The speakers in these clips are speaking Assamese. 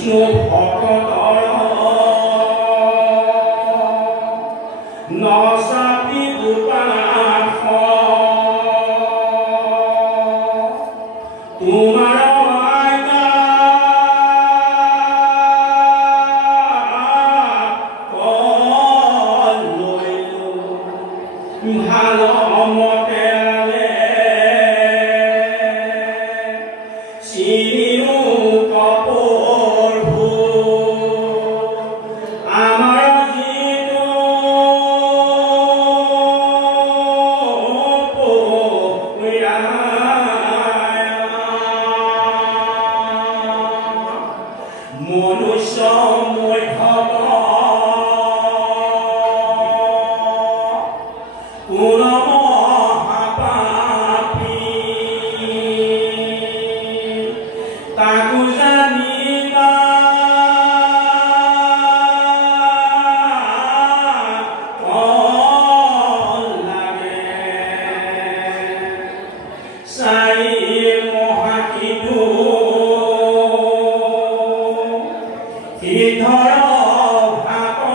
বিষ্ণু ভকতৰ নচাপি দুপাশ তোমাৰ আজ্ঞা লৈলো ভাল মতেৰে চিনিও কপৰভূ আমাৰ যিটো মনুষ্য মধ্যম কোন মহাপাপী তাকো জানিবা লাগে চাই মহাকিদু ধৰ ভাগত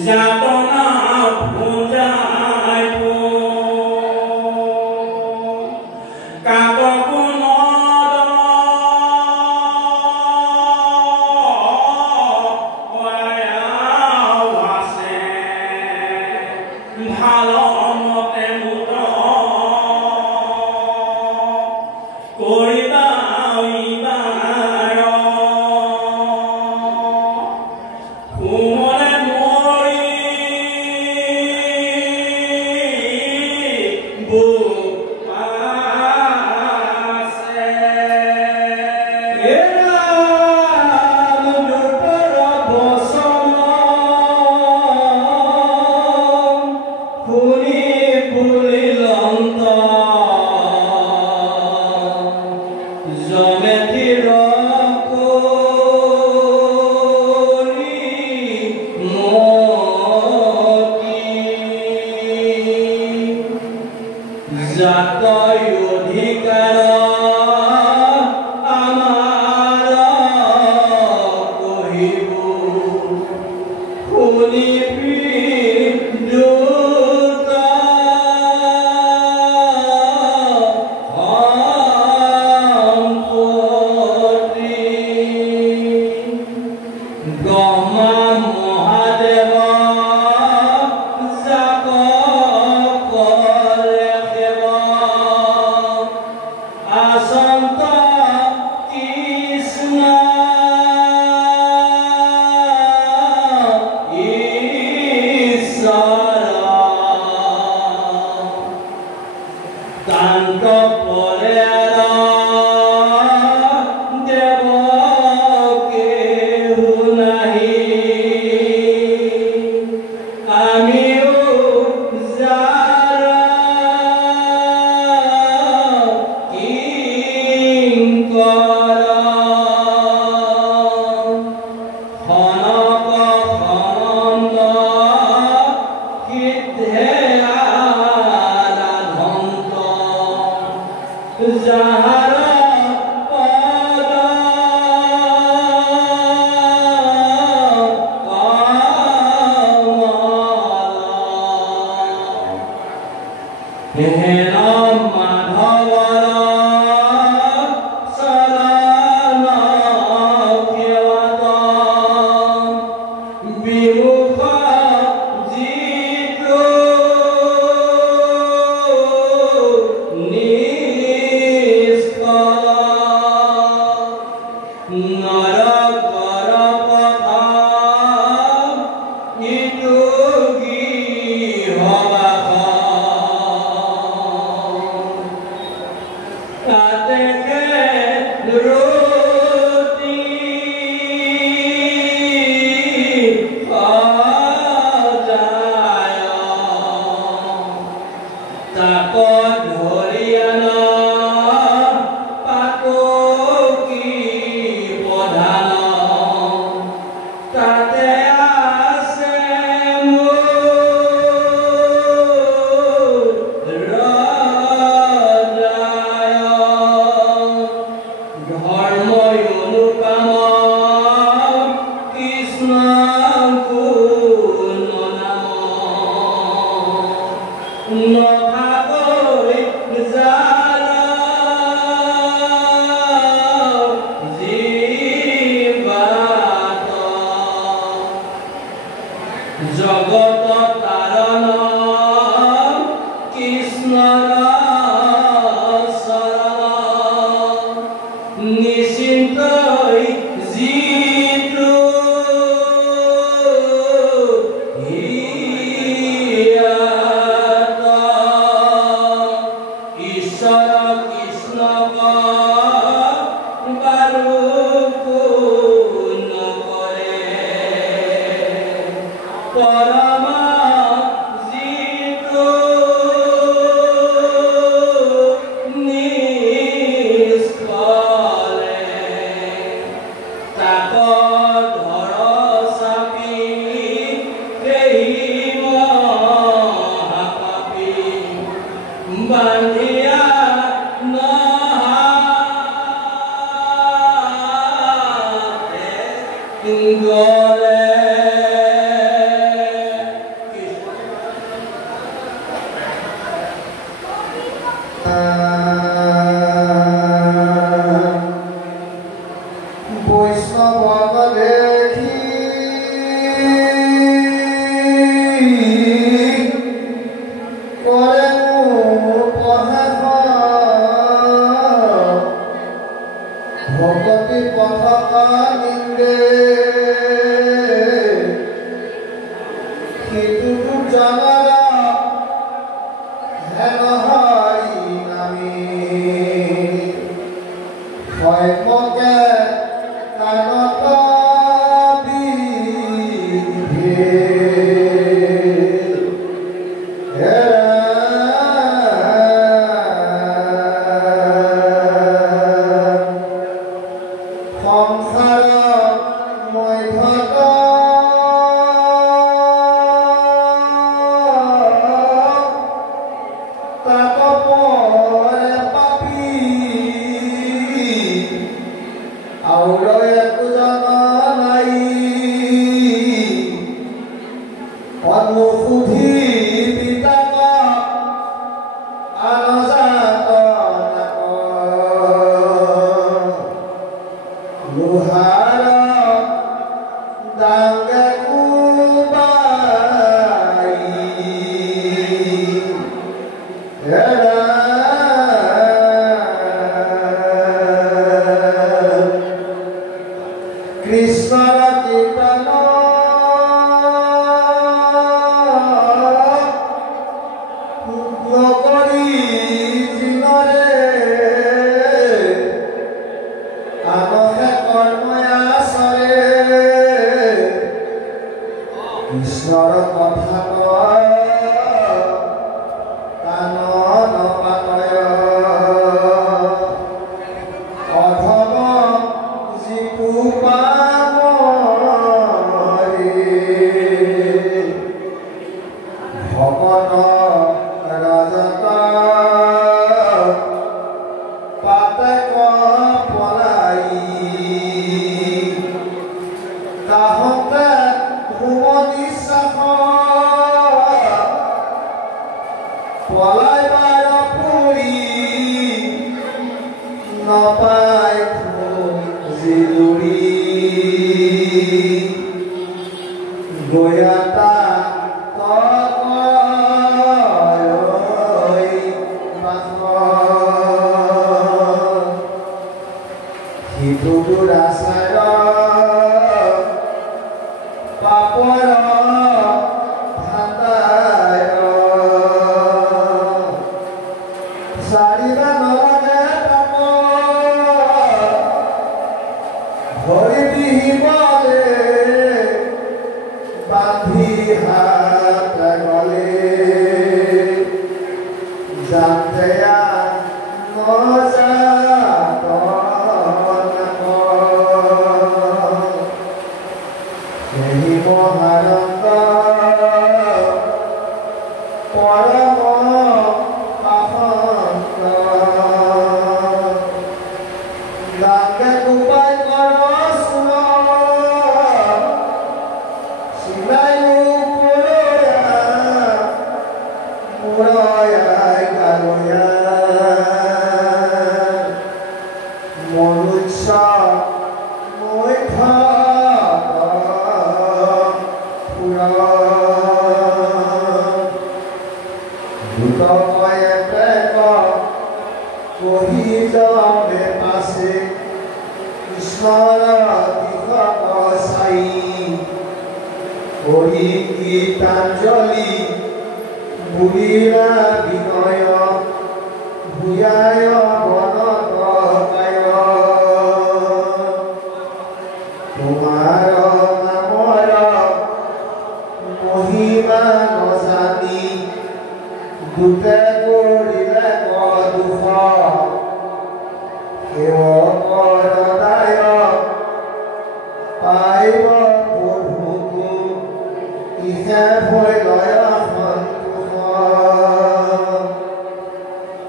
যাতনা ভুজাই ভাল মতে মুত কৰিবা কোমলে মৰি জাতয় অধিকাৰ আমাৰ কহিব শুনিবি ব্ৰহ্মা মহাদেৱ জগত তারণ কৃষ্ণর শরণ নিশ্চিন্তই জিতু হিয়াত ঈশ্বর কৃষ্ণ বারু পূর্ণ করে পরমা জিতু নিষ্ফলে তাক ধর চাপি এই মহাপাপী বান্ধিয়া নহাতে গলে বৈষ্ণব দেখি করে ভগতি পথ নিন্দে কিন্তু জনরা হেন হরি নামে হয় মকে কানত বিধে সংসার মধ্যত তাক পরে পাপী আউল একু জন নাই অনুসুধি পিতাক আনজাত নাক লোহার ডাঙ্গে কুবাই কৃষ্ণর কীর্তন নকরি জিনরে আনহে কর্ময়াসরে কৃষ্ণর কথা কয় কান নপাতয় অধম জিপু পামরে ভগত ৰজত পাতেক পলাই তাহতে ভুমনি চাহ পলাই বাৰ ফুৰি নপাই জিলুৰি গয়াতা দুৰাসাৰ পাপৰ ভাতায় সাৰিবা নৰকে পাপ ধৰিবি বলে বাঁধি হাত গলে জানতেয়া নজা দুটকয়ে প্ৰেক কহি যাবে পাছে কৃষ্ণৰ দিশক চাই কৰি গীতাঞ্জলি বুঢ়ীৰা বিনয় ভূয়ায় বনত গায় তোমাৰ নামৰ মহিমা নজানি দুটে কৰিলে দুখ সেৱকৰ দায়ক পাইব প্ৰভুকো ইহে ভয় লয় সন্তোষ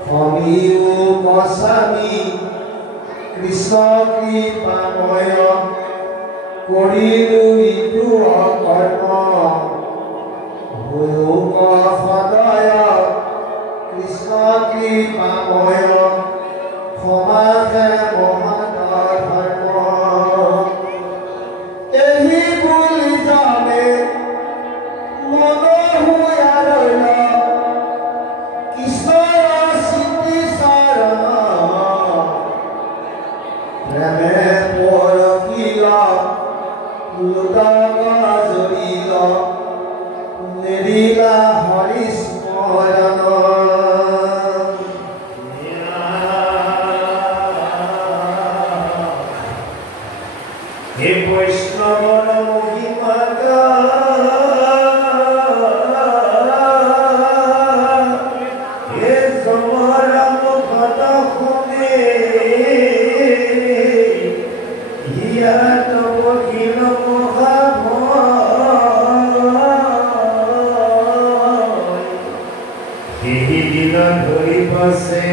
সমীও গস্বামী কৃষ্ণ কৃপাময় কৰিলো ইটো অকৰ্ম ভূক সদয় কৃষ্ণ কৃপাময় ক্ষমাহে মহৎ ধৰ্ম এহি বুলি জানে মন হুয়া ৰৈল কৃষ্ণৰ স্মৃতি চৰণ প্ৰেমে পৰখিল লোদক জৰিল নেৰিলা হৰি স্মৰণ হে বৈষ্ণৱৰ মহিমা হে জমৰ মুখত শুনে হিয়াত বহিল মহাভয় সেই দিন ধৰি বসে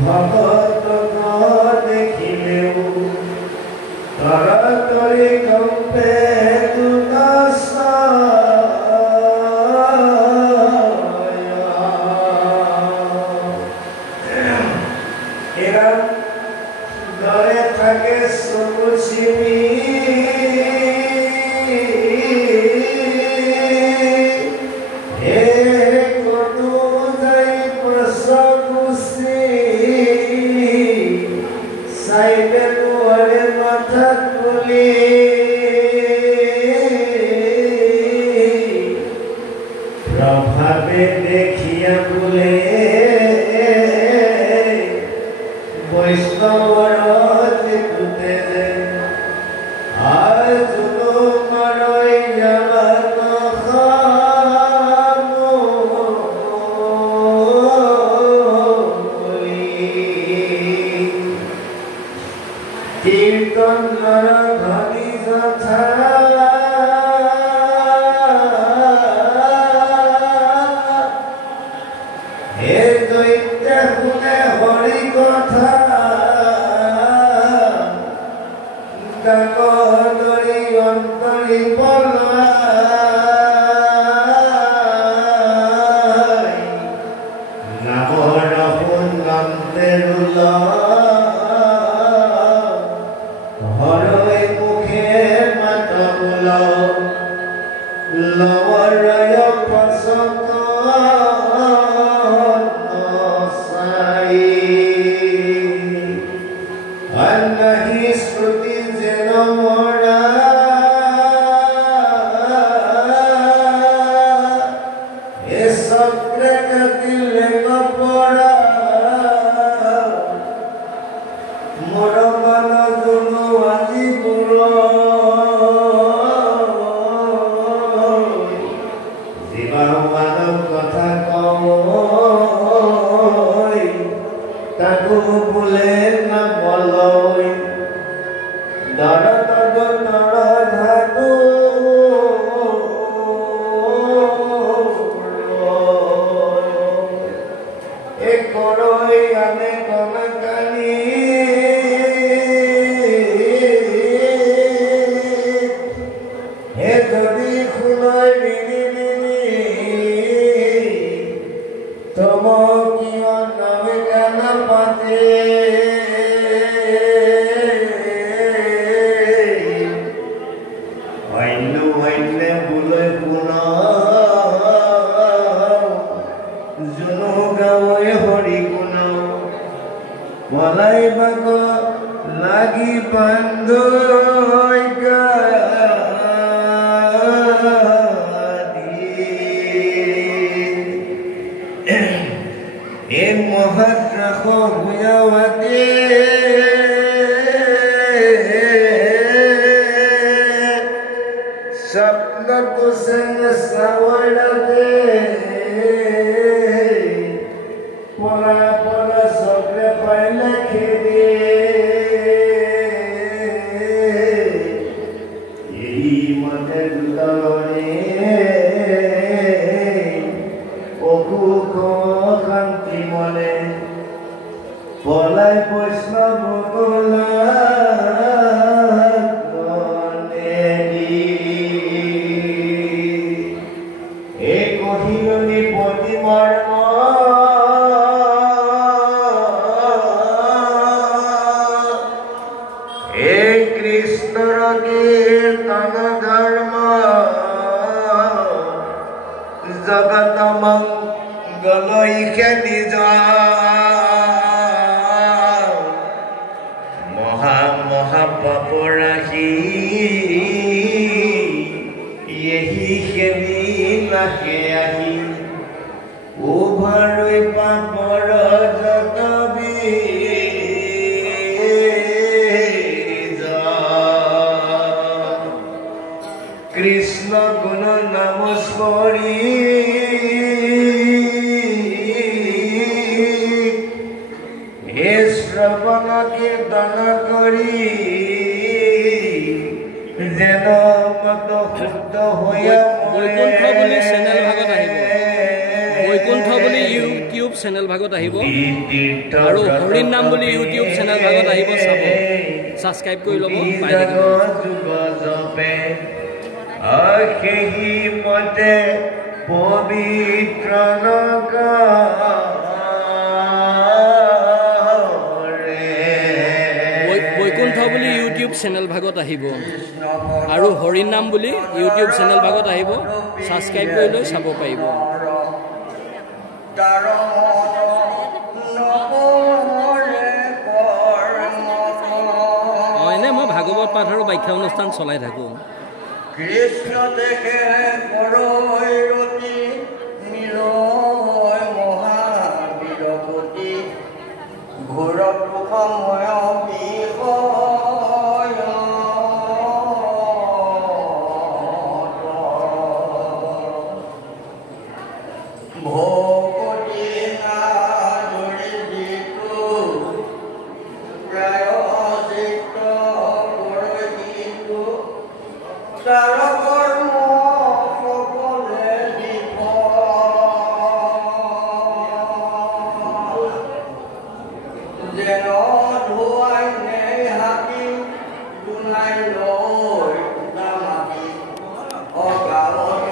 ভগত দেখিলেও তৰতৰি কম্পে এরা দরে থাকে সবুচিমি হে কটু যাই প্রসবুসি সাইডে দুয়ারে মাথা তুলি প্রভাবে দেখিয়া বলে বৈষ্ণবর জিতুতে আর জুলো মারই যাবার কীর্তন ধনী যথা হে দৈত্য শুনে হরি কথা কাকদরি অন্তরি পলাই নামৰ শুনন্তে ৰুল হৰৈ মুখে মাত বোল লৱৰয় পছন্দ অন্নহি স্মৃতি যেন মৰা এ চক্ৰে কাটিলে নপৰা মোৰ মন জনো আজি জীৱা মানৱ কথা কয় তাকো বোলে নবলয় দৰ ধাতু এ কৰৈ আনে কনকানি হে যদি শুনৈ বিনি তম কিয় নবে গান পাতে অন্য বোলে পুনঃ বাক লাগি বান্ধৈ এ মহাত্রাস ভূয়াবাতে স্বপ্ন কুসং সাবড়তে পলা পলা সবরে পাইলে খেদে এই মনে দুলনে অকুক শান্তি মনে পলাই বৈষ্ণৱ বলা জগত মঙ্গলৈকে নিজ মহা মহা পাপ ৰাখি এহি খেলি নাহে আহি উভৰৈ পাপৰ যত কৃষ্ণ গুণ নাম স্মৰি হে শ্ৰৱণ কীৰ্তন কৰি যেন মত শুদ্ধ হৈ বৈকুণ্ঠ বুলি চেনেল ভাগত আহিব বৈকুণ্ঠ বুলি ইউটিউব চেনেল ভাগত আহিব আৰু হৰিণ নাম বুলি ইউটিউব চেনেল ভাগত আহিব চাব সাবস্ক্ৰাইব কৰি ল'ব পাই থাকিব আখেহি মতে পবিত্ৰ বৈকুণ্ঠ বুলি ইউটিউব চেনেল ভাগত আহিব আৰু হৰিণ নাম বুলি ইউটিউব চেনেল ভাগত আহিব সাবস্ক্ৰাইব কৰি লৈ চাব পাৰিব এনে মই ভাগৱত পাঠ আৰু ব্যাখ্যা অনুষ্ঠান চলাই থাকো কৃষ্ণ দেখে পৰৈৰতি নিৰয় মহাবীৰপতি ঘোৰ দুখময় বিষয় ভকতি নাজৰি দিতো প্ৰায় চিত্ত পৰহিতো তাৰ কৰ্ম সকলে দিব যেন ধুৱাই নে হাতী দুনাই লৈ নামাতি অকালত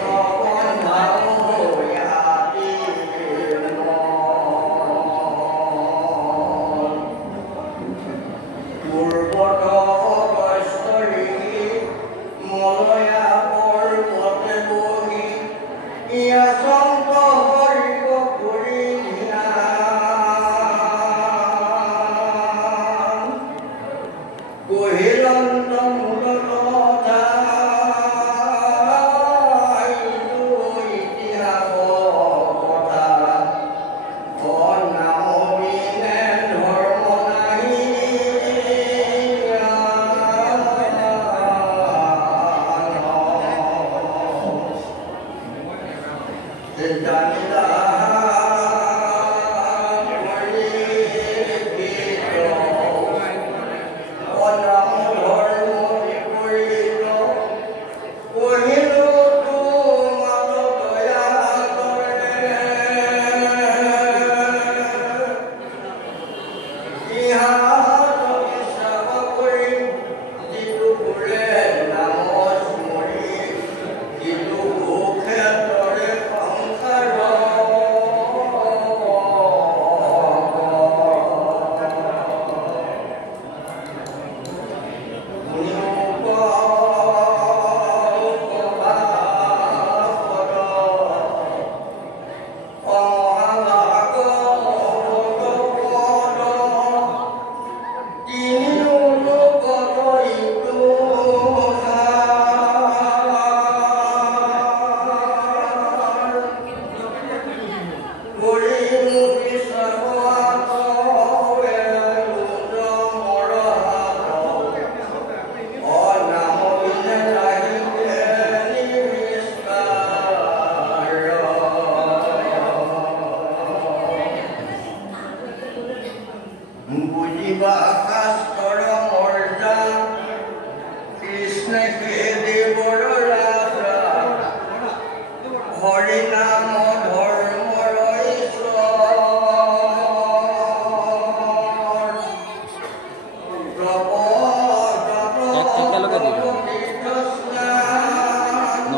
Hare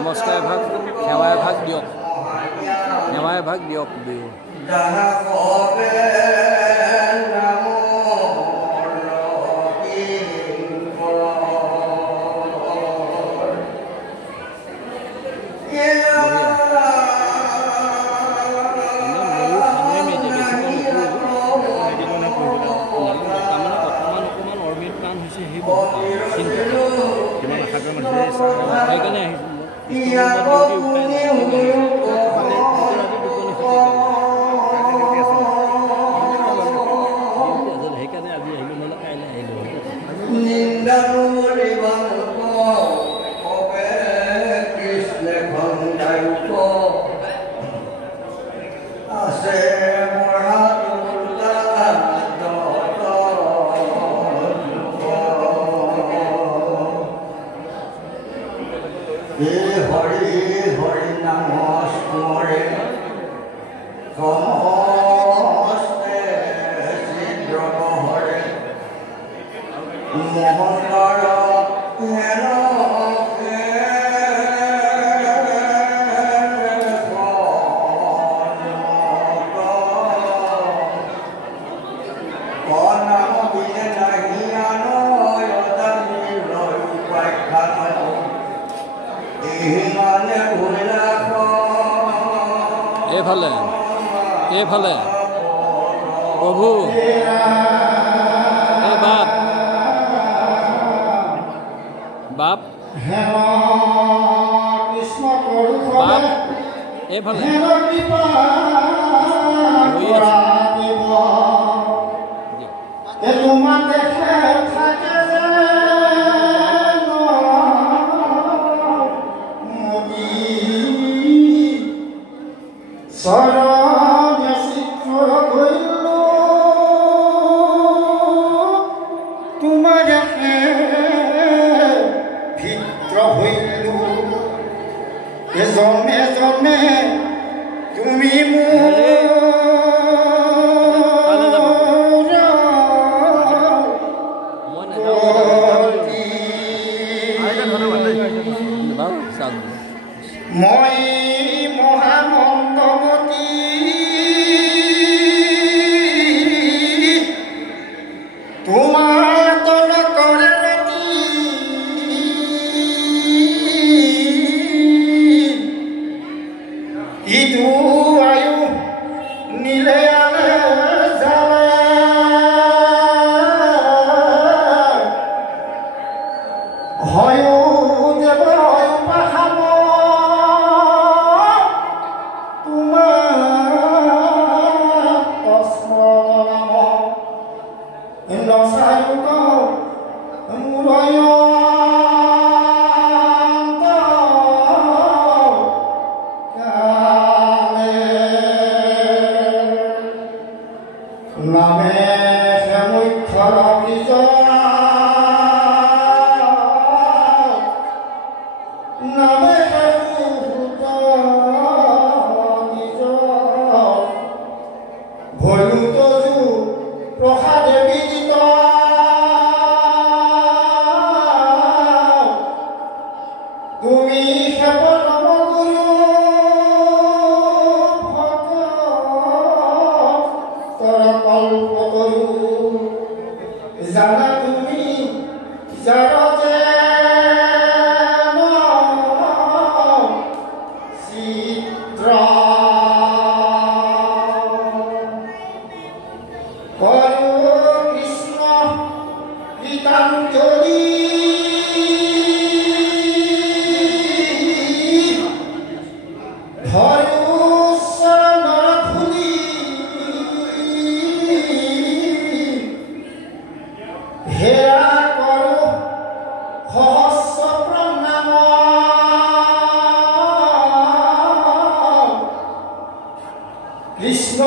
নমস্কাৰ এভাগ সেৱা এভাগ দিয়ক সেৱা এভাগ দিয়ক দুয়ো সেইকাৰণে আজি আহিলোঁ নহ'লে কাইলৈ আহিলোঁ হৰি হৰি নাম স্মৰে সমস্তে ছিদ্ৰ হৰে মোহনৰ হেন নাম বিনে নাহি এইফালে এইফালে প্ৰভু এই বাপ বাপ বাপ এইফালে তুমি মই মহানন্দমতী তোমাৰ তল কৰে ইদু আয়ু নীলে আলে জালে হয় দেৱ পাহাব নামে মুখ্যৰ নামে ভয়ু তজু প্ৰসাদে বিদিত তুমি সেৱ নমগুৰু কল্পতৰু জানা তুমি জাৰতে চিত্ৰ কৰু কৃষ্ণ গীতাঞ্জলি ধৰু হেৰা কৰো সহস্ৰ প্ৰণাম কৃষ্ণ